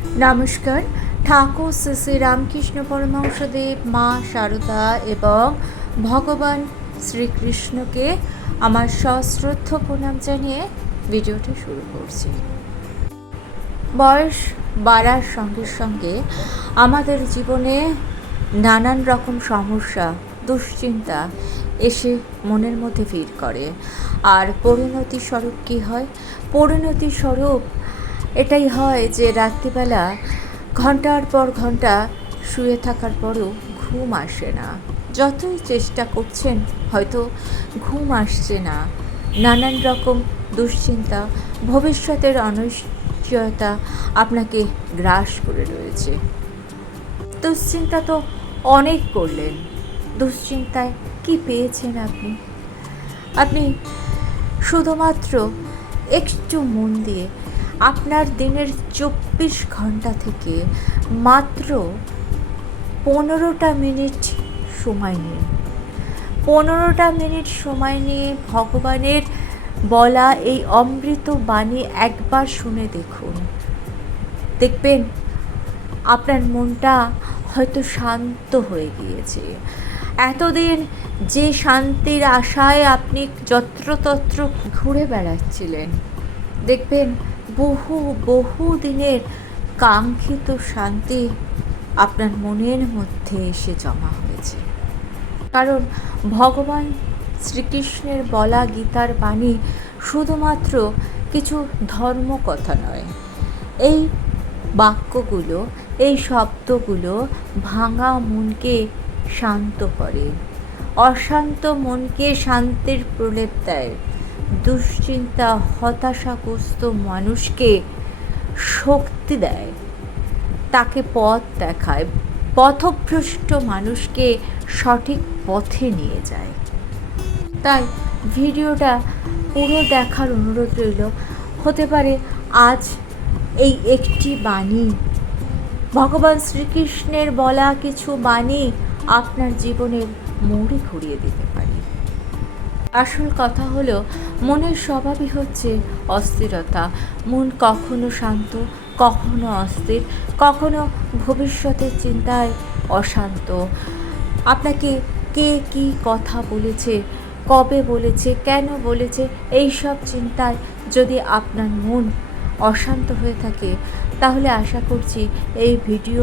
নমস্কার। ঠাকুর শ্রী শ্রী রামকৃষ্ণ পরমহংসদেব, মা শারদা এবং ভগবান শ্রীকৃষ্ণকে আমার সশ্রদ্ধ প্রণাম জানিয়ে ভিডিওটি শুরু করছি। বয়স বাড়ার সঙ্গে সঙ্গে আমাদের জীবনে নানান রকম সমস্যা, দুশ্চিন্তা এসে মনের মধ্যে ভিড় করে। আর পরিণতি স্বরূপ কী হয়? পরিণতি স্বরূপ এটাই হয় যে রাত্রিবেলা ঘন্টার পর ঘন্টা শুয়ে থাকার পরও ঘুম আসে না। যতই চেষ্টা করছেন হয়তো ঘুম আসছে না। নানান রকম দুশ্চিন্তা, ভবিষ্যতের অনিশ্চয়তা আপনাকে গ্রাস করে রয়েছে। দুশ্চিন্তা তো অনেক করলেন, দুশ্চিন্তায় কি পেয়েছেন আপনি শুধুমাত্র একটু মন দিয়ে আপনার দিনের 24 ঘন্টা থেকে মাত্র 15টা মিনিট সময় নিন। 15টা মিনিট সময় নিয়ে ভগবানের বলা এই অমৃত বাণী একবার শুনে দেখুন। দেখবেন আপনার মনটা হয়তো শান্ত হয়ে গিয়েছে। এতদিন যে শান্তির আশায় আপনি যত্রতত্র ঘুরে বেড়াচ্ছিলেন, দেখবেন বহু দিনের কাঙ্ক্ষিত শান্তি আপনার মনের মধ্যে এসে জমা হয়েছে। কারণ ভগবান শ্রীকৃষ্ণের বলা গীতার বাণী শুধুমাত্র কিছু ধর্ম কথা নয়। এই বাক্যগুলো, এই শব্দগুলো ভাঙা মনকে শান্ত করে, অশান্ত মনকে শান্তির প্রলেপ দেয়, দুশ্চিন্তা হতাশাগ্রস্ত মানুষকে শক্তি দেয়, তাকে পথ দেখায়, পথভ্রষ্ট মানুষকে সঠিক পথে নিয়ে যায়। তাই ভিডিওটা পুরো দেখার অনুরোধ রইল। হতে পারে আজ এই একটি বাণী, ভগবান শ্রীকৃষ্ণের বলা কিছু বাণী আপনার জীবনের মোড়ে ঘুরিয়ে দিতে পারে। আসল কথা হলো, মনের স্বভাবই হচ্ছে অস্থিরতা। মন কখনো শান্ত, কখনো অস্থির, কখনো ভবিষ্যতের চিন্তায় অশান্ত। আপনাকে কে কী কথা বলেছে, কবে বলেছে, কেন বলেছে, এই সব চিন্তায় যদি আপনার মন অশান্ত হয়ে থাকে, তাহলে আশা করছি এই ভিডিও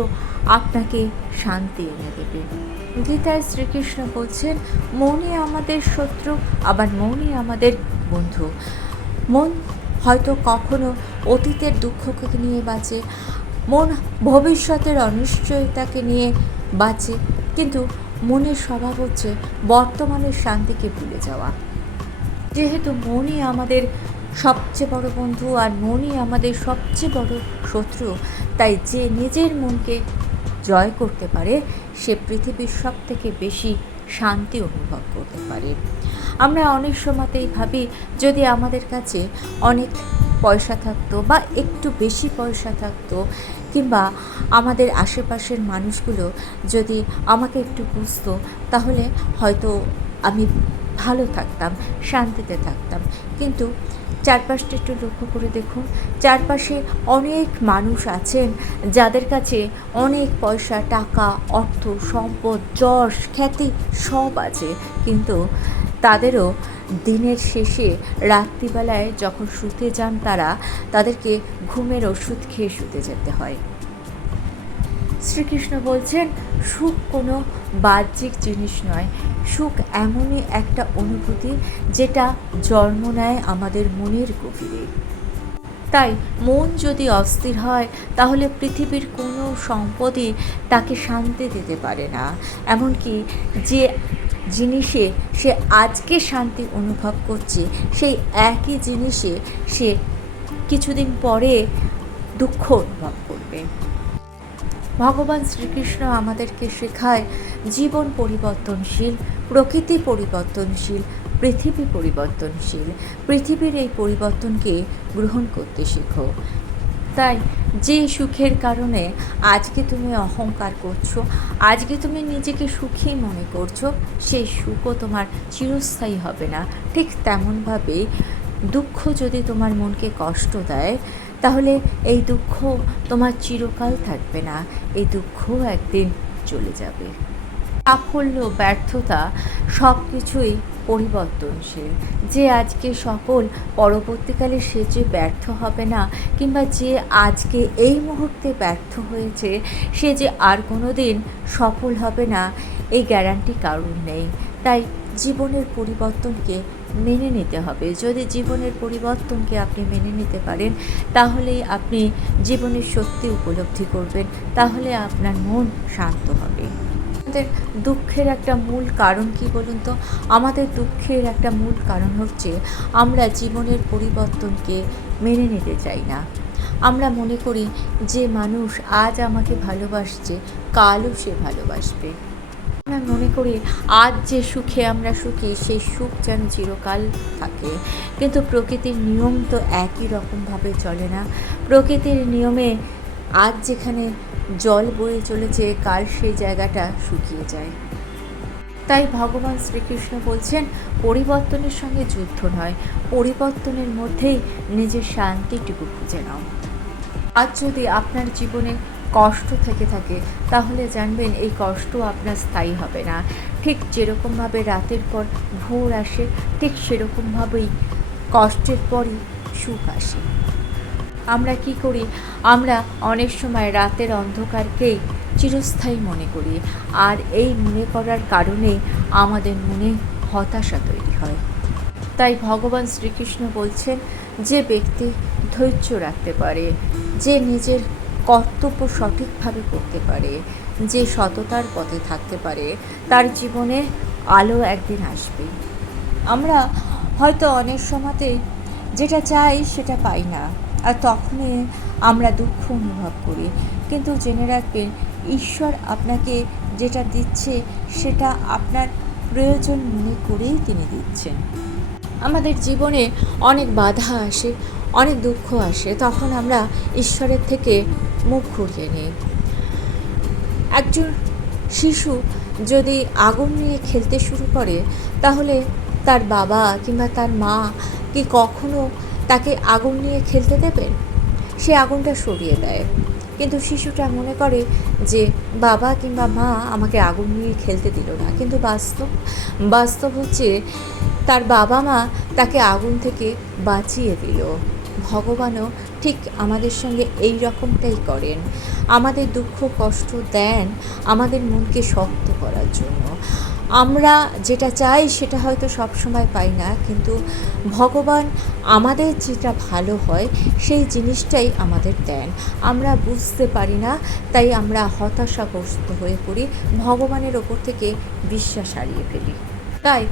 আপনাকে শান্তি এনে দেবে। গীতায় শ্রীকৃষ্ণ বলছেন, মনই আমাদের শত্রু, আবার মনই আমাদের বন্ধু। মন হয়তো কখনো অতীতের দুঃখকে নিয়ে বাঁচে, মন ভবিষ্যতের অনিশ্চয়তাকে নিয়ে বাঁচে, কিন্তু মনের স্বভাব হচ্ছে বর্তমানের শান্তিকে ভুলে যাওয়া। যেহেতু মনই আমাদের সবচেয়ে বড় বন্ধু আর মনই আমাদের সবচেয়ে বড় শত্রু, তাই যে নিজের মনকে জয় করতে পারে সে পৃথিবীর সব থেকে বেশি শান্তি অনুভব করতে পারে। আমরা অনেক সময়তেই ভাবি, যদি আমাদের কাছে অনেক পয়সা থাকতো বা একটু বেশি পয়সা থাকতো, কিংবা আমাদের আশেপাশের মানুষগুলো যদি আমাকে একটু বুঝতো, তাহলে হয়তো আমি ভালো থাকতাম, শান্তিতে থাকতাম। কিন্তু চারপাশটা একটু লক্ষ্য করে দেখুন, চারপাশে অনেক মানুষ আছেন যাদের কাছে অনেক পয়সা, টাকা, অর্থ, সম্পদ, যশ, খ্যাতি সব আছে, কিন্তু তাদেরও দিনের শেষে রাত্রিবেলায় যখন শুতে যান তাদেরকে ঘুমের ওষুধ খেয়ে শুতে যেতে হয়। শ্রীকৃষ্ণ বলছেন, সুখ কোনো বাহ্যিক জিনিস নয়, সুখ এমনই একটা অনুভূতি যেটা জন্ম নেয় আমাদের মনের গভীরে। তাই মন যদি অস্থির হয়, তাহলে পৃথিবীর কোনো সম্পদই তাকে শান্তি দিতে পারে না। এমনকি যে জিনিসে সে আজকে শান্তি অনুভব করছে, সেই একই জিনিসে সে কিছুদিন পরে দুঃখ অনুভব করবে। ভগবান শ্রীকৃষ্ণ আমাদেরকে শেখায়, জীবন পরিবর্তনশীল, প্রকৃতি পরিবর্তনশীল, পৃথিবী পরিবর্তনশীল। পৃথিবীর এই পরিবর্তনকে গ্রহণ করতে শেখো। তাই যে সুখের কারণে আজকে তুমি অহংকার করছো, আজকে তুমি নিজেকে সুখী মনে করছো, সেই সুখও তোমার চিরস্থায়ী হবে না। ঠিক তেমনভাবে দুঃখ যদি তোমার মনকে কষ্ট দেয়, তাহলে এই দুঃখ তোমার চিরকাল থাকবে না, এই দুঃখও একদিন চলে যাবে। সাফল্য, ব্যর্থতা সব কিছুই পরিবর্তনশীল। যে আজকে সফল, পরবর্তীকালে সে যে ব্যর্থ হবে না, কিংবা যে আজকে এই মুহূর্তে ব্যর্থ হয়েছে সে যে আর কোনো দিন সফল হবে না, এই গ্যারান্টি কারোর নেই। তাই জীবনের পরিবর্তনকে মেনে নিতে হবে। যদি জীবনের পরিবর্তনকে আপনি মেনে নিতে পারেন, তাহলেই আপনি জীবনের সত্যি উপলব্ধি করবেন, তাহলে আপনার মন শান্ত হবে। আমাদের দুঃখের একটা মূল কারণ কি বলুন তো? আমাদের দুঃখের একটা মূল কারণ হচ্ছে আমরা জীবনের পরিবর্তনকে মেনে নিতে চাই না। আমরা মনে করি যে মানুষ আজ আমাকে ভালোবাসছে, কালও সে ভালোবাসবে। আমরা মনে করি আজ যে সুখে আমরা সুখী, সেই সুখ যেন চিরকাল থাকে। কিন্তু প্রকৃতির নিয়ম তো একই রকমভাবে চলে না। প্রকৃতির নিয়মে আজ যেখানে জল বয়ে চলেছে, কাল সেই জায়গাটা শুকিয়ে যায়। তাই ভগবান শ্রীকৃষ্ণ বলছেন, পরিবর্তনের সঙ্গে যুদ্ধ নয়, পরিবর্তনের মধ্যেই নিজের শান্তিটুকু খুঁজে নাও। আজ যদি আপনার জীবনে কষ্ট থেকে থাকে, তাহলে জানবেন এই কষ্ট আপনার স্থায়ী হবে না। ঠিক যেরকমভাবে রাতের পর ভোর আসে, ঠিক সেরকমভাবেই কষ্টের পরই সুখ আসে। আমরা কি করি? আমরা অনেক সময় রাতের অন্ধকারকেই চিরস্থায়ী মনে করি, আর এই মনে করার কারণেই আমাদের মনে হতাশা তৈরি হয়। তাই ভগবান শ্রীকৃষ্ণ বলছেন, যে ব্যক্তি ধৈর্য রাখতে পারে, যে নিজের কর্তব্য সঠিকভাবে করতে পারে, যে সততার পথে থাকতে পারে, তার জীবনে আলো একদিন আসবে। আমরা হয়তো অনেক সময়তে যেটা চাই সেটা পাই না, আর তখনই আমরা দুঃখ অনুভব করি। কিন্তু জেনে রাখবেন, ঈশ্বর আপনাকে যেটা দিচ্ছে সেটা আপনার প্রয়োজন মনে করেই তিনি দিচ্ছেন। আমাদের জীবনে অনেক বাধা আসে, অনেক দুঃখ আসে, তখন আমরা ঈশ্বরের থেকে মুখ ঘুরিয়ে নিই। একজন শিশু যদি আগুন নিয়ে খেলতে শুরু করে, তাহলে তার বাবা কিংবা তার মা কি কখনো তাকে আগুন নিয়ে খেলতে দেবেন? সে আগুনটা সরিয়ে দেয়। কিন্তু শিশুটা মনে করে যে বাবা কিংবা মা আমাকে আগুন নিয়ে খেলতে দিল না। কিন্তু বাস্তব হচ্ছে তার বাবা মা তাকে আগুন থেকে বাঁচিয়ে দিল। ভগবানও ঠিক আমাদের সঙ্গে এই রকমটাই করেন। আমাদের দুঃখ কষ্ট দেন আমাদের মনকে শক্ত করার জন্য। আমরা যেটা চাই সেটা হয়তো সবসময় পাই না, কিন্তু ভগবান আমাদের যেটা ভালো হয় সেই জিনিসটাই আমাদের দেন। আমরা বুঝতে পারি না, তাই আমরা হতাশাগ্রস্ত হয়ে পড়ি, ভগবানের ওপর থেকে বিশ্বাস হারিয়ে ফেলি। তাই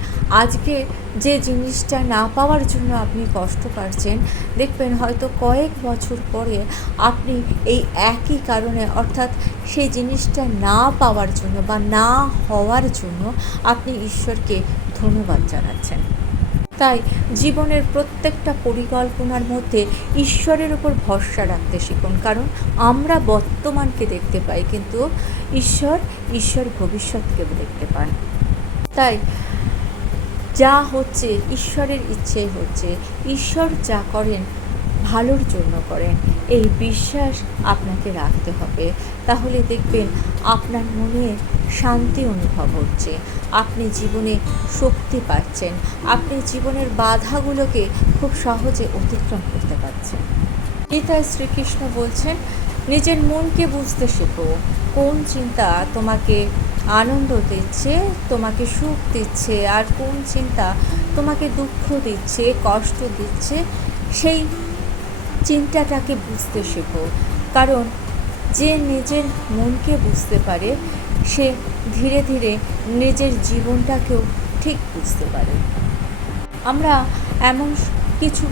আজকে যে জিনিসটা না পাওয়ার জন্য আপনি কষ্ট পাচ্ছেন, দেখবেন হয়তো কয়েক বছর পরে আপনি এই একই কারণে, অর্থাৎ সেই জিনিসটা না পাওয়ার জন্য বা না হওয়ার জন্য আপনি ঈশ্বরকে ধন্যবাদ জানাচ্ছেন। তাই জীবনের প্রত্যেকটা পরিকল্পনার মধ্যে ঈশ্বরের উপর ভরসা রাখতে শিখুন, কারণ আমরা বর্তমানকে দেখতে পাই, কিন্তু ঈশ্বর ভবিষ্যৎকেও দেখতে পান। তাই যা হচ্ছে ঈশ্বরের ইচ্ছেই হচ্ছে, ঈশ্বর যা করেন ভালোর জন্য করেন, এই বিশ্বাস আপনাকে রাখতে হবে। তাহলে দেখবেন আপনার মনে শান্তি অনুভব হচ্ছে, আপনি জীবনে শক্তি পাচ্ছেন, আপনি জীবনের বাধাগুলোকে খুব সহজে অতিক্রম করতে পারছেন। গীতায় শ্রীকৃষ্ণ বলছেন, নিজের মনকে বুঝতে শেখো, কোন চিন্তা তোমাকে আনন্দ দিচ্ছে, তোমাকে সুখ দিচ্ছে, আর কোন চিন্তা তোমাকে দুঃখ দিচ্ছে, কষ্ট দিচ্ছে, সেই চিন্তাটাকে বুঝতে শেখো। কারণ যে নিজের মনকে বুঝতে পারে, সে ধীরে ধীরে নিজের জীবনটাকেও ঠিক বুঝতে পারে। আমরা এমন কিছু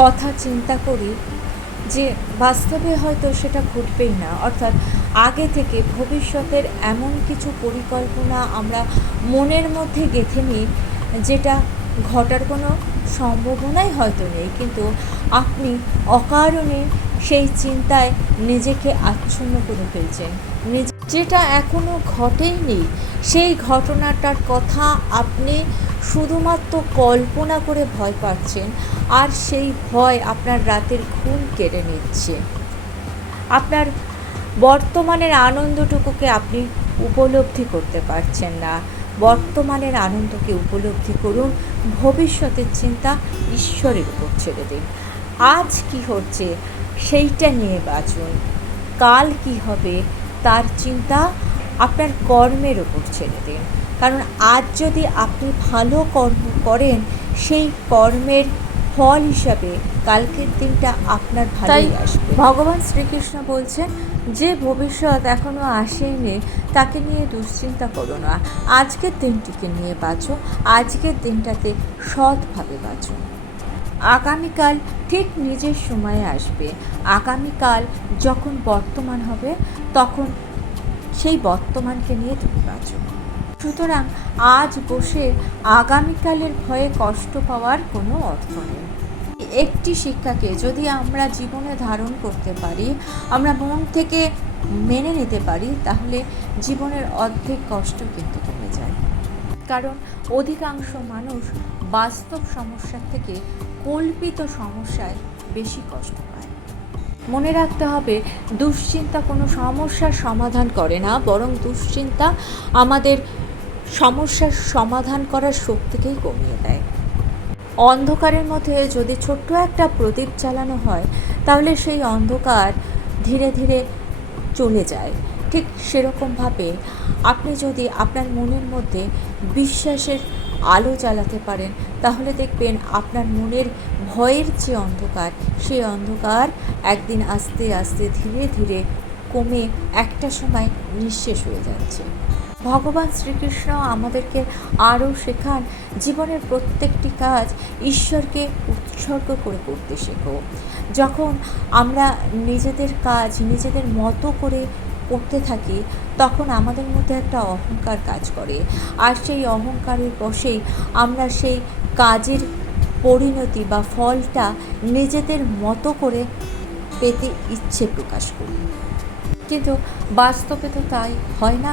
কথা চিন্তা করি যে বাস্তবে হয়তো সেটা ঘটবেই না, অর্থাৎ আগে থেকে ভবিষ্যতের এমন কিছু পরিকল্পনা আমরা মনের মধ্যে গেঁথে নিই যেটা ঘটার কোনো সম্ভাবনাই হয়তো নেই, কিন্তু আপনি অকারণে সেই চিন্তায় নিজেকে আচ্ছন্ন করে ফেলছেন। যেটা এখনো ঘটেনি সেই ঘটনাটার কথা আপনি শুধুমাত্র কল্পনা করে ভয় পাচ্ছেন, আর সেই ভয় আপনার রাতের ঘুম কেড়ে নিচ্ছে। আপনার বর্তমানের আনন্দটুকুকে আপনি উপলব্ধি করতে পারছেন না। বর্তমানের আনন্দকে উপলব্ধি করুন, ভবিষ্যতের চিন্তা ঈশ্বরের উপর ছেড়ে দিন। আজ কি হচ্ছে সেইটা নিয়ে বাঁচুন, কাল কি হবে তার চিন্তা আপনার কর্মের ওপর ছেড়ে দিন। কারণ আজ যদি আপনি ভালো কর্ম করেন, সেই কর্মের ফল হিসাবে কালকের দিনটা আপনার ভালোই আসবে। ভগবান শ্রীকৃষ্ণ বলছেন, যে ভবিষ্যৎ এখনও আসেনি তাকে নিয়ে দুশ্চিন্তা করো না, আজকের দিনটিকে নিয়ে বাঁচো, আজকের দিনটাতে সৎভাবে বাঁচো। আগামীকাল ঠিক নিজের সময়ে আসবে। আগামীকাল যখন বর্তমান হবে তখন সেই বর্তমানকে নিয়ে তুমি বাঁচো। সুতরাং আজ বসে আগামীকালের ভয়ে কষ্ট পাওয়ার কোনো অর্থ নেই। একটি শিক্ষাকে যদি আমরা জীবনে ধারণ করতে পারি, আমরা মন থেকে মেনে নিতে পারি, তাহলে জীবনের অর্ধেক কষ্ট কিন্তু কমে যায়। কারণ অধিকাংশ মানুষ বাস্তব সমস্যার থেকে কল্পিত সমস্যায় বেশি কষ্ট পায়। মনে রাখতে হবে, দুশ্চিন্তা কোনো সমস্যার সমাধান করে না, বরং দুশ্চিন্তা আমাদের সমস্যার সমাধান করার শক্তিকেই কমিয়ে দেয়। অন্ধকারের মধ্যে যদি ছোট্ট একটা প্রদীপ জ্বালানো হয়, তাহলে সেই অন্ধকার ধীরে ধীরে চলে যায়। ঠিক সেরকমভাবে আপনি যদি আপনার মনের মধ্যে বিশ্বাসের আলো জ্বালাতে পারেন, তাহলে দেখবেন আপনার মনের ভয়ের যে অন্ধকার, সেই অন্ধকার একদিন আস্তে আস্তে ধীরে ধীরে কমে একটা সময় নিঃশেষ হয়ে যাচ্ছে। ভগবান শ্রীকৃষ্ণ আমাদেরকে আরও শেখান, জীবনের প্রত্যেকটি কাজ ঈশ্বরকে উৎসর্গ করে করতে শেখো। যখন আমরা নিজেদের কাজ নিজেদের মতো করে করতে থাকি, তখন আমাদের মধ্যে একটা অহংকার কাজ করে, আর সেই অহংকারের বশেই আমরা সেই কাজের পরিণতি বা ফলটা নিজেদের মতো করে পেতে ইচ্ছে প্রকাশ করি। কিন্তু বাস্তবে তো তাই হয় না।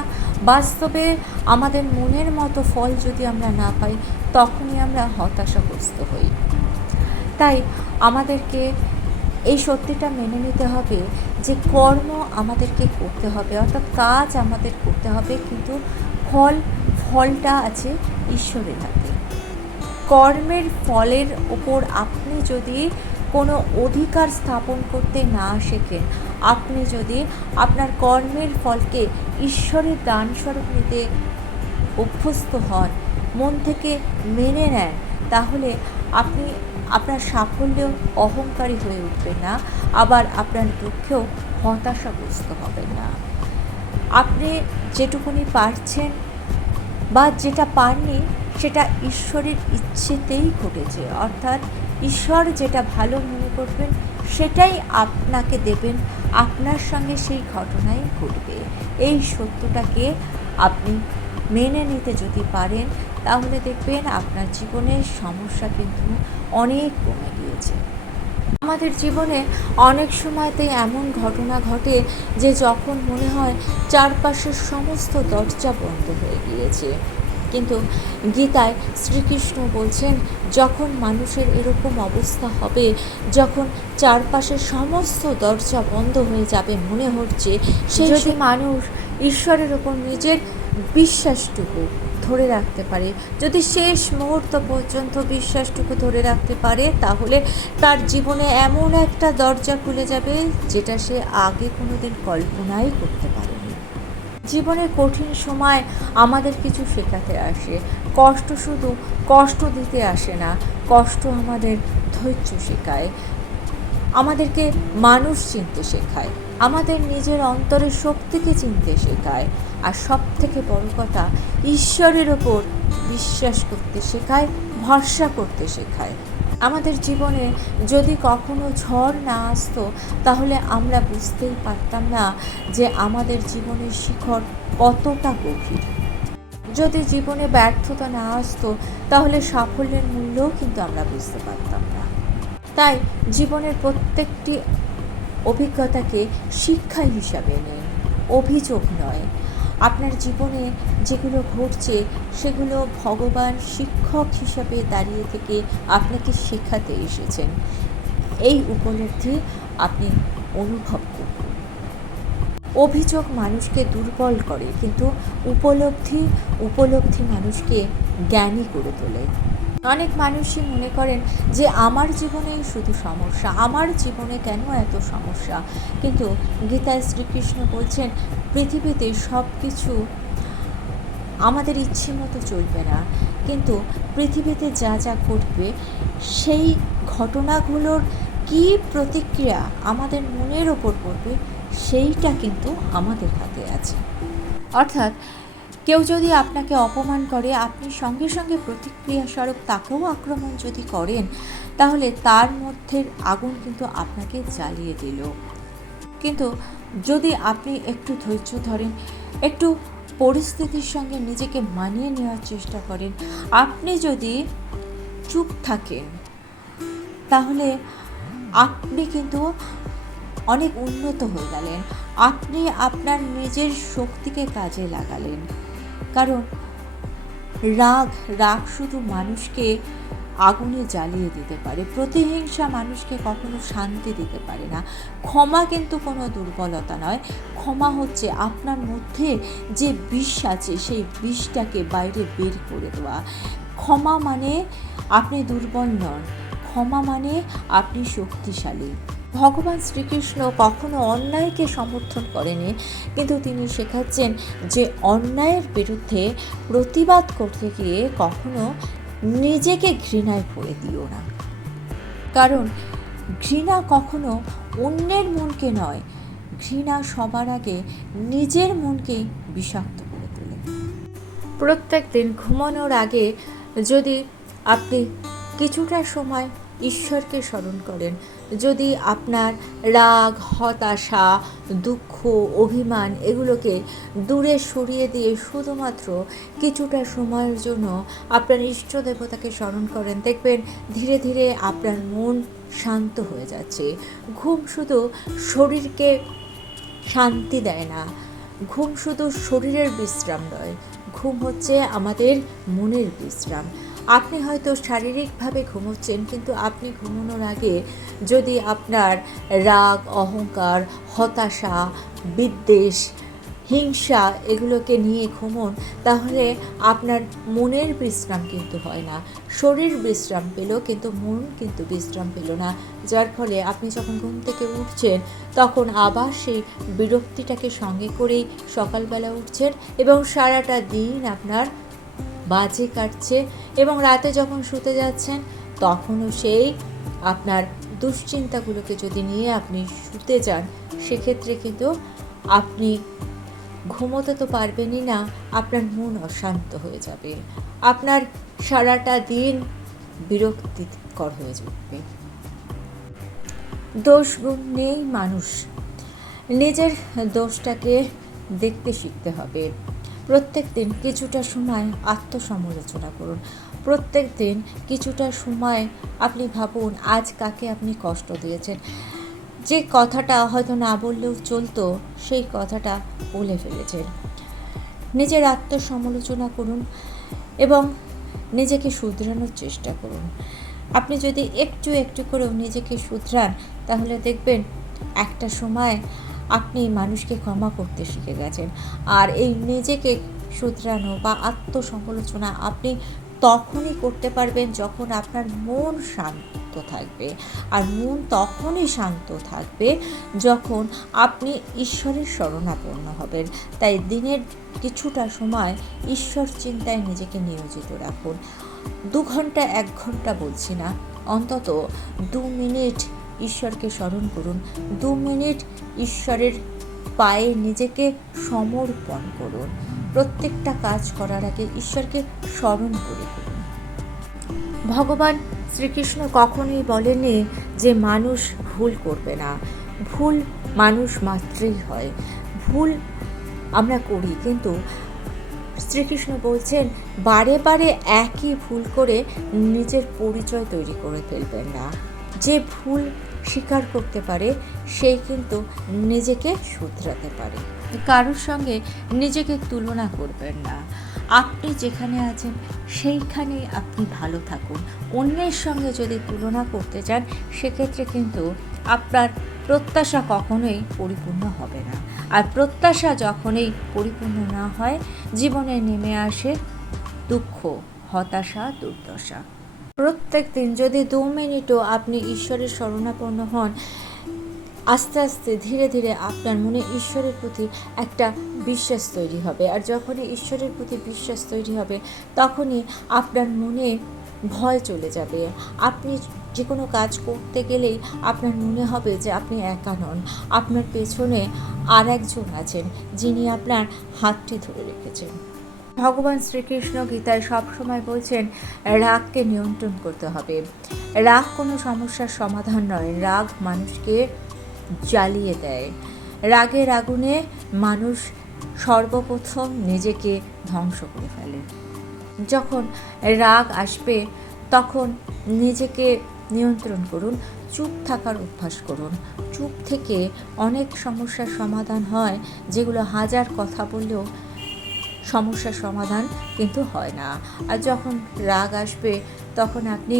বাস্তবে আমাদের মনের মতো ফল যদি আমরা না পাই, তখনই আমরা হতাশাগ্রস্ত হই। তাই আমাদেরকে এই সত্যিটা মেনে নিতে হবে যে কর্ম আমাদেরকে করতে হবে, অর্থাৎ কাজ আমাদের করতে হবে, কিন্তু ফলটা আছে ঈশ্বরের হাতে। কর্মের ফলের ওপর আপনি যদি কোনো অধিকার স্থাপন করতে না শেখেন, আপনি যদি আপনার কর্মের ফলকে ঈশ্বরের দানস্বরূপ নিতে অভ্যস্ত হন, মন থেকে মেনে নেন, তাহলে আপনি আপনার সাফল্যেও অহংকারী হয়ে উঠবেন না, আবার আপনার দুঃখেও হতাশাগ্রস্ত হবেন না। আপনি যেটুকুনি পারছেন বা যেটা পাননি, সেটা ঈশ্বরের ইচ্ছেতেই ঘটেছে, অর্থাৎ ঈশ্বর যেটা ভালো মনে করবেন সেটাই আপনাকে দেবেন, আপনার সঙ্গে সেই ঘটনাই ঘটবে। এই সত্যটাকে আপনি মেনে নিতে যদি পারেন, তাহলে দেখবেন আপনার জীবনের সমস্যা কিন্তু অনেক কমে গিয়েছে। আমাদের জীবনে অনেক সময়তেই এমন ঘটনা ঘটে যে যখন মনে হয় চারপাশের সমস্ত দরজা বন্ধ হয়ে গিয়েছে, কিন্তু গীতায় শ্রীকৃষ্ণ বলছেন, যখন মানুষের এরকম অবস্থা হবে, যখন চারপাশের সমস্ত দরজা বন্ধ হয়ে যাবে, মনে হচ্ছে সেই যদি মানুষ ঈশ্বরের ওপর নিজের বিশ্বাসটুকু ধরে রাখতে পারে, যদি শেষ মুহূর্ত পর্যন্ত বিশ্বাসটুকু ধরে রাখতে পারে, তাহলে তার জীবনে এমন একটা দরজা খুলে যাবে যেটা সে আগে কোনোদিন কল্পনাই করতে পারেনি। জীবনের কঠিন সময় আমাদের কিছু শেখাতে আসে। কষ্ট শুধু কষ্ট দিতে আসে না, কষ্ট আমাদের ধৈর্য শেখায়, আমাদেরকে মানুষ চিনতে শেখায়, আমাদের নিজের অন্তরের শক্তিকে চিনতে শেখায়, আর সব থেকে বড় কথা, ঈশ্বরের ওপর বিশ্বাস করতে শেখায়, ভরসা করতে শেখায়। আমাদের জীবনে যদি কখনো ঝড় না আসতো, তাহলে আমরা বুঝতেই পারতাম না যে আমাদের জীবনের শিখর কতটা গভীর। যদি জীবনে ব্যর্থতা না আসতো, তাহলে সাফল্যের মূল্যও কিন্তু আমরা বুঝতে পারতাম না। তাই জীবনের প্রত্যেকটি অভিজ্ঞতাকে শিক্ষা হিসাবে নিন, অভিযোগ নয়। আপনার জীবনে যেগুলো ঘটছে সেগুলো ভগবান শিক্ষক হিসাবে দাঁড়িয়ে থেকে আপনাকে শেখাতে এসেছেন, এই উপলব্ধি আপনি অনুভব করুন। অভিযোগ মানুষকে দুর্বল করে, কিন্তু উপলব্ধি মানুষকে জ্ঞানী করে তোলে। অনেক মানুষই মনে করেন যে আমার জীবনেই শুধু সমস্যা, আমার জীবনে কেন এত সমস্যা। কিন্তু গীতায় শ্রীকৃষ্ণ বলছেন পৃথিবীতে সব কিছু আমাদের ইচ্ছে মতো চলবে না, কিন্তু পৃথিবীতে যা যা ঘটবে সেই ঘটনাগুলোর কী প্রতিক্রিয়া আমাদের মনের ওপর পড়বে সেইটা কিন্তু আমাদের হাতে আছে। অর্থাৎ কেউ যদি আপনাকে অপমান করে, আপনি সঙ্গে সঙ্গে প্রতিক্রিয়া স্বরূপ তাকেও আক্রমণ যদি করেন, তাহলে তার মধ্যে আগুন কিন্তু আপনাকে জ্বালিয়ে দিল। কিন্তু যদি আপনি একটু ধৈর্য ধরেন, একটু পরিস্থিতির সঙ্গে নিজেকে মানিয়ে নেওয়ার চেষ্টা করেন, আপনি যদি চুপ থাকেন, তাহলে আপনি কিন্তু অনেক উন্নত হয়ে গেলেন। আপনি আপনার নিজের শক্তিকে কাজে লাগালেন। কারণ রাগ শুধু মানুষকে আগুনে জ্বালিয়ে দিতে পারে, প্রতিহিংসা মানুষকে কখনো শান্তি দিতে পারে না। ক্ষমা কিন্তু কোনো দুর্বলতা নয়, ক্ষমা হচ্ছে আপনার মধ্যে যে বিষ আছে সেই বিষটাকে বাইরে বের করে দেওয়া। ক্ষমা মানে আপনি দুর্বল নন, ক্ষমা মানে আপনি শক্তিশালী। ভগবান শ্রীকৃষ্ণ কখনো অন্যায়কে সমর্থন করেনি, কিন্তু তিনি শেখাচ্ছেন যে অন্যায়ের বিরুদ্ধে প্রতিবাদ করতে গিয়ে কখনো নিজেকে ঘৃণায় ভরে দিও না। কারণ ঘৃণা কখনো অন্যের মনকে নয়, ঘৃণা সবার আগে নিজের মনকেই বিষাক্ত করে তোলে। প্রত্যেক দিন ঘুমানোর আগে যদি আপনি কিছুটা সময় ঈশ্বরকে স্মরণ করেন, যদি আপনার রাগ, হতাশা, দুঃখ, অভিমান এগুলোকে দূরে সরিয়ে দিয়ে শুধুমাত্র কিছুটা সময়ের জন্য আপনার ইষ্ট দেবতাকে স্মরণ করেন, দেখবেন ধীরে ধীরে আপনার মন শান্ত হয়ে যাচ্ছে। ঘুম শুধু শরীরকে শান্তি দেয় না, ঘুম শুধু শরীরের বিশ্রাম নয়, ঘুম হচ্ছে আমাদের মনের বিশ্রাম। আপনি হয়তো শারীরিকভাবে ঘুমোচ্ছেন, কিন্তু আপনি ঘুমানোর আগে যদি আপনার রাগ, অহংকার, হতাশা, বিদ্বেষ, হিংসা এগুলোকে নিয়ে ঘুমোন, তাহলে আপনার মনের বিশ্রাম কিন্তু হয় না। শরীর বিশ্রাম পেল, কিন্তু মন কিন্তু বিশ্রাম পেল না। যার ফলে আপনি যখন ঘুম থেকে উঠছেন, তখন আবার সেই বিরক্তিটাকে সঙ্গে করেই সকালবেলা উঠছেন এবং সারাটা দিন আপনার বাজে কাটছে, এবং রাতে যখন শুতে যাচ্ছেন তখনও সেই আপনার দুশ্চিন্তাগুলোকে যদি নিয়ে আপনি শুতে যান, সেক্ষেত্রে কিন্তু আপনি ঘুমোতে তো পারবেনই না, আপনার মন অশান্ত হয়ে যাবে, আপনার সারাটা দিন বিরক্তিকর হয়ে যাবে। দোষ গুণ নেই মানুষ, নিজের দোষটাকে দেখতে শিখতে হবে। প্রত্যেক দিন কিছুটা সময় আত্মসমালোচনা করুন। প্রত্যেক দিন কিছুটা সময় আপনি ভাবুন আজ কাকে আপনি কষ্ট দিয়েছেন। যে কথাটা হয়তো না বললেও চলতো, সেই কথাটা বলে ফেলেছেন। নিজের আত্মসমালোচনা করুন এবং নিজেকে শুধরানোর চেষ্টা করুন। আপনি যদি একটু একটু করে নিজেকে শুধরান, তাহলে দেখবেন একটা সময় আপনি মানুষকে ক্ষমা করতে শিখে গেছেন। আর এই নিজেকে শুধরানো বা আত্মসমালোচনা আপনি তখনই করতে পারবেন যখন আপনার মন শান্ত থাকবে। আর মন তখনই শান্ত থাকবে যখন আপনি ঈশ্বরের শরণাপন্ন হবেন। তাই দিনের কিছুটা সময় ঈশ্বর চিন্তায় নিজেকে নিয়োজিত রাখুন। 2 ঘন্টা 1 ঘন্টা বলছি না, অন্তত 2 মিনিট ঈশ্বরকে স্মরণ করুন। 2 মিনিট ঈশ্বরের পায়ে নিজেকে সমর্পণ করুন। প্রত্যেকটা কাজ করার আগে ঈশ্বরকে স্মরণ করে করুন। ভগবান শ্রীকৃষ্ণ কখনোই বলেননি যে মানুষ ভুল করবে না। ভুল মানুষ মাত্রই হয়, ভুল আমরা করি, কিন্তু শ্রীকৃষ্ণ বলছেন বারে বারে একই ভুল করে নিজের পরিচয় তৈরি করে ফেলবেন না। যে ভুল স্বীকার করতে পারে সেই কিন্তু নিজেকে শুধরাতে পারে। কারোর সঙ্গে নিজেকে তুলনা করবেন না। আপনি যেখানে আছেন সেইখানেই আপনি ভালো থাকুন। অন্যের সঙ্গে যদি তুলনা করতে চান সেক্ষেত্রে কিন্তু আপনার প্রত্যাশা কখনোই পরিপূর্ণ হবে না। আর প্রত্যাশা যখনই পরিপূর্ণ না হয় জীবনে নেমে আসে দুঃখ, হতাশা, দুর্দশা। প্রত্যেক দিন যদি 2 মিনিটও আপনি ঈশ্বরের শরণাপন্ন হন, আস্তে আস্তে ধীরে ধীরে আপনার মনে ঈশ্বরের প্রতি একটা বিশ্বাস তৈরি হবে। আর যখনই ঈশ্বরের প্রতি বিশ্বাস তৈরি হবে তখনই আপনার মনে ভয় চলে যাবে। আপনি যে কোনো কাজ করতে গেলেই আপনার মনে হবে যে আপনি একা নন, আপনার পেছনে আর একজন আছেন যিনি আপনার হাতটি ধরে রেখেছেন। ভগবান শ্রীকৃষ্ণ গীতায় সবসময় বলছেন রাগকে নিয়ন্ত্রণ করতে হবে। রাগ কোনো সমস্যার সমাধান নয়, রাগ মানুষকে জ্বালিয়ে দেয়। রাগের আগুনে মানুষ সর্বপ্রথম নিজেকে ধ্বংস করে ফেলে। যখন রাগ আসবে তখন নিজেকে নিয়ন্ত্রণ করুন, চুপ থাকার অভ্যাস করুন। চুপ থেকে অনেক সমস্যার সমাধান হয়, যেগুলো হাজার কথা বললেও সমস্যার সমাধান কিন্তু হয় না। আর যখন রাগ আসবে তখন আপনি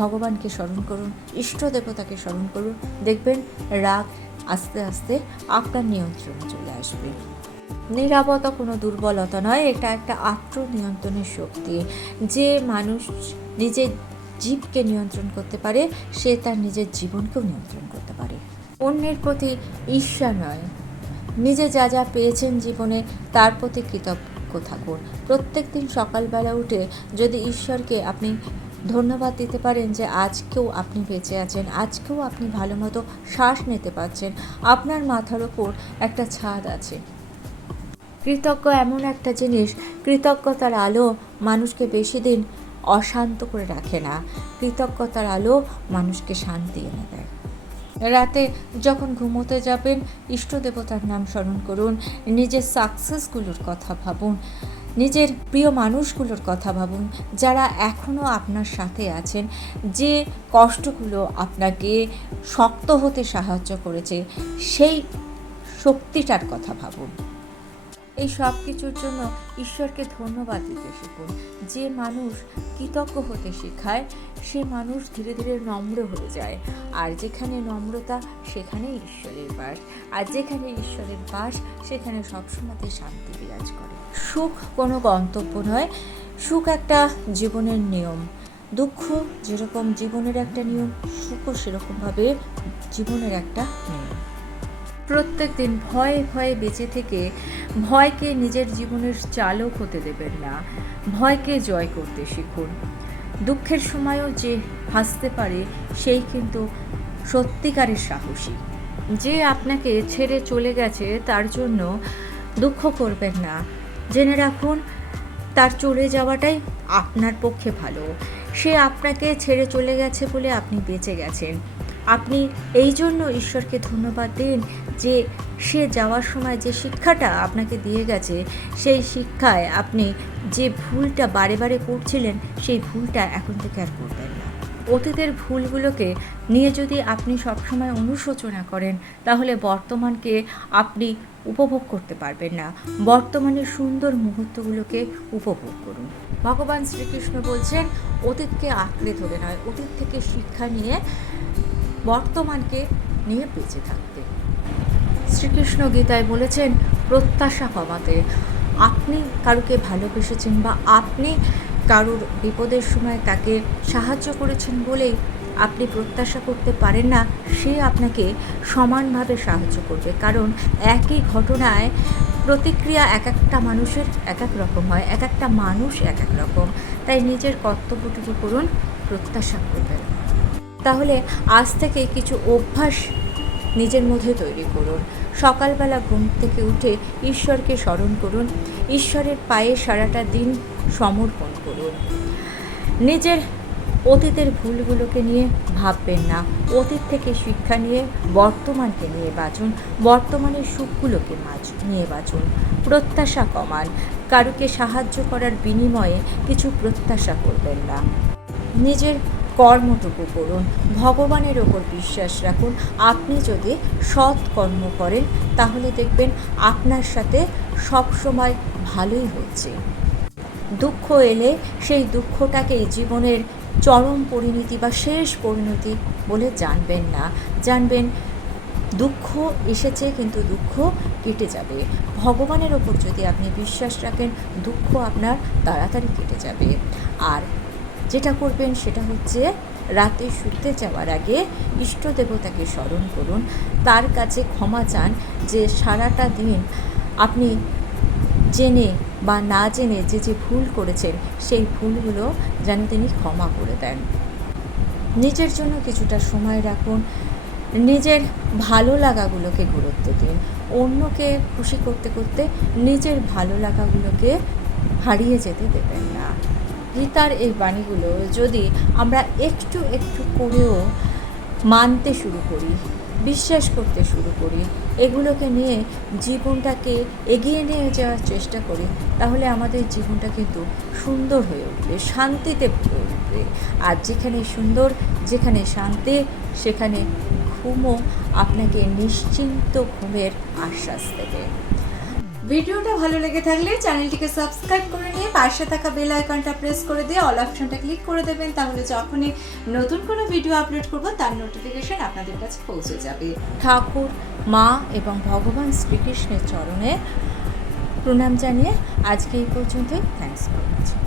ভগবানকে স্মরণ করুন, ইষ্ট দেবতাকে স্মরণ করুন, দেখবেন রাগ আস্তে আস্তে আপনার নিয়ন্ত্রণে চলে আসবে। নীরবতা কোনো দুর্বলতা নয়, এটা একটা আত্মনিয়ন্ত্রণের শক্তি। যে মানুষ নিজের জীবকে নিয়ন্ত্রণ করতে পারে সে তার নিজের জীবনকেও নিয়ন্ত্রণ করতে পারে। অন্যের প্রতি ঈর্ষা নয়, নিজে যা যা পেয়েছেন জীবনে তার প্রতি কৃতজ্ঞ থাকুন। প্রত্যেক দিন সকালবেলা উঠে যদি ঈশ্বরকে আপনি ধন্যবাদ দিতে পারেন যে আজকেও আপনি বেঁচে আছেন, আজকেও আপনি ভালো মতো শ্বাস নিতে পারছেন, আপনার মাথার ওপর একটা ছাদ আছে। কৃতজ্ঞ এমন একটা জিনিস, কৃতজ্ঞতার আলো মানুষকে বেশি দিন অশান্ত করে রাখে না, কৃতজ্ঞতার আলো মানুষকে শান্তি এনে দেয়। রাতে যখন ঘুমোতে যাবেন ইষ্ট দেবতার নাম স্মরণ করুন, নিজের সাকসেসগুলোর কথা ভাবুন, নিজের প্রিয় মানুষগুলোর কথা ভাবুন যারা এখনও আপনার সাথে আছেন, যে কষ্টগুলো আপনাকে শক্ত হতে সাহায্য করেছে সেই শক্তিটার কথা ভাবুন। এই সব কিছুর জন্য ঈশ্বরকে ধন্যবাদ দিতে শিখুন। যে মানুষ কৃতজ্ঞ হতে শেখায় সে মানুষ ধীরে ধীরে নম্র হয়ে যায়। আর যেখানে নম্রতা সেখানেই ঈশ্বরের বাস, আর যেখানে ঈশ্বরের বাস সেখানে সবসময় শান্তি বিরাজ করে। সুখ কোনো গন্তব্য নয়, সুখ একটা জীবনের নিয়ম। দুঃখ যেরকম জীবনের একটা নিয়ম, সুখও সেরকমভাবে জীবনের একটা নিয়ম। প্রত্যেক দিন ভয়ে ভয়ে বেঁচে থেকে ভয়কে নিজের জীবনের চালক হতে দেবেন না, ভয়কে জয় করতে শিখুন। দুঃখের সময়ও যে হাসতে পারে সেই কিন্তু সত্যিকারের সাহসী। যে আপনাকে ছেড়ে চলে গেছে তার জন্য দুঃখ করবেন না, জেনে রাখুন তার চলে যাওয়াটাই আপনার পক্ষে ভালো। সে আপনাকে ছেড়ে চলে গেছে বলে আপনি বেঁচে গেছেন। আপনি এই জন্য ঈশ্বরকে ধন্যবাদ দিন যে সে যাওয়ার সময় যে শিক্ষাটা আপনাকে দিয়ে গেছে, সেই শিক্ষায় আপনি যে ভুলটা বারে বারে করছিলেন সেই ভুলটা এখন থেকে আর করবেন না। অতীতের ভুলগুলোকে নিয়ে যদি আপনি সবসময় অনুশোচনা করেন তাহলে বর্তমানকে আপনি উপভোগ করতে পারবেন না। বর্তমানের সুন্দর মুহূর্তগুলোকে উপভোগ করুন। ভগবান শ্রীকৃষ্ণ বলছেন অতীতকে আঁকড়ে ধরে নয়, অতীত থেকে শিক্ষা নিয়ে বর্তমানকে নিয়ে বেঁচে থাকতে। শ্রীকৃষ্ণ গীতায় বলেছেন প্রত্যাশা কমাতে। আপনি কারুকে ভালোবেসেছেন বা আপনি কারুর বিপদের সময় তাকে সাহায্য করেছেন বলেই আপনি প্রত্যাশা করতে পারেন না সে আপনাকে সমানভাবে সাহায্য করবে। কারণ একই ঘটনায় প্রতিক্রিয়া এক একটা মানুষের এক এক রকম হয়, এক একটা মানুষ এক এক রকম। তাই নিজের কর্তব্যটুকু করুন, প্রত্যাশা করবেন। তাহলে আজ থেকে কিছু অভ্যাস নিজের মধ্যে তৈরি করুন। সকালবেলা ঘুম থেকে উঠে ঈশ্বরকে স্মরণ করুন, ঈশ্বরের পায়ে সারাটা দিন সমর্পণ করুন। নিজের অতীতের ভুলগুলোকে নিয়ে ভাববেন না, অতীত থেকে শিক্ষা নিয়ে বর্তমানকে নিয়ে বাঁচুন, বর্তমানের সুখগুলোকে নিয়ে বাঁচুন। প্রত্যাশা কমান, কারুকে সাহায্য করার বিনিময়ে কিছু প্রত্যাশা করবেন না। নিজের কর্মটুকু করুন, ভগবানের ওপর বিশ্বাস রাখুন। আপনি যদি সৎ কর্ম করেন তাহলে দেখবেন আপনার সাথে সবসময় ভালোই হচ্ছে। দুঃখ এলে সেই দুঃখটাকেই জীবনের চরম পরিণতি বা শেষ পরিণতি বলে জানবেন না। জানবেন দুঃখ এসেছে কিন্তু দুঃখ কেটে যাবে। ভগবানের ওপর যদি আপনি বিশ্বাস রাখেন দুঃখ আপনার তাড়াতাড়ি কেটে যাবে। আর যেটা করবেন সেটা হচ্ছে রাতে শুতে যাওয়ার আগে ইষ্ট দেবতাকে স্মরণ করুন, তার কাছে ক্ষমা চান যে সারাটা দিন আপনি জেনে বা না জেনে যে ভুল করেছেন সেই ভুলগুলো যেন তিনি ক্ষমা করে দেন। নিজের জন্য কিছুটা সময় রাখুন, নিজের ভালো লাগাগুলোকে গুরুত্ব দিন। অন্যকে খুশি করতে করতে নিজের ভালো লাগাগুলোকে হারিয়ে যেতে দেবেন না। গীতার এই বাণীগুলো যদি আমরা একটু একটু করেও মানতে শুরু করি, বিশ্বাস করতে শুরু করি, এগুলোকে নিয়ে জীবনটাকে এগিয়ে নিয়ে যাওয়ার চেষ্টা করি, তাহলে আমাদের জীবনটা কিন্তু সুন্দর হয়ে উঠবে, শান্তিতে ভরে উঠবে। আর যেখানে সুন্দর, যেখানে শান্তি, সেখানে ঘুমও আপনাকে নিশ্চিন্ত ঘুমের আশ্বাস দেবে। ভিডিওটা ভালো লেগে থাকলে চ্যানেলটিকে সাবস্ক্রাইব করে নিয়ে পাশে থাকা বেল আইকনটা প্রেস করে দিয়ে অল অপশনটা ক্লিক করে দেবেন, তাহলে যখনই নতুন কোনো ভিডিও আপলোড করব তার নোটিফিকেশন আপনাদের কাছে পৌঁছে যাবে। ঠাকুর, মা এবং ভগবান শ্রীকৃষ্ণের চরণে প্রণাম জানিয়ে আজকে এই পর্যন্তই। Thanks for watching.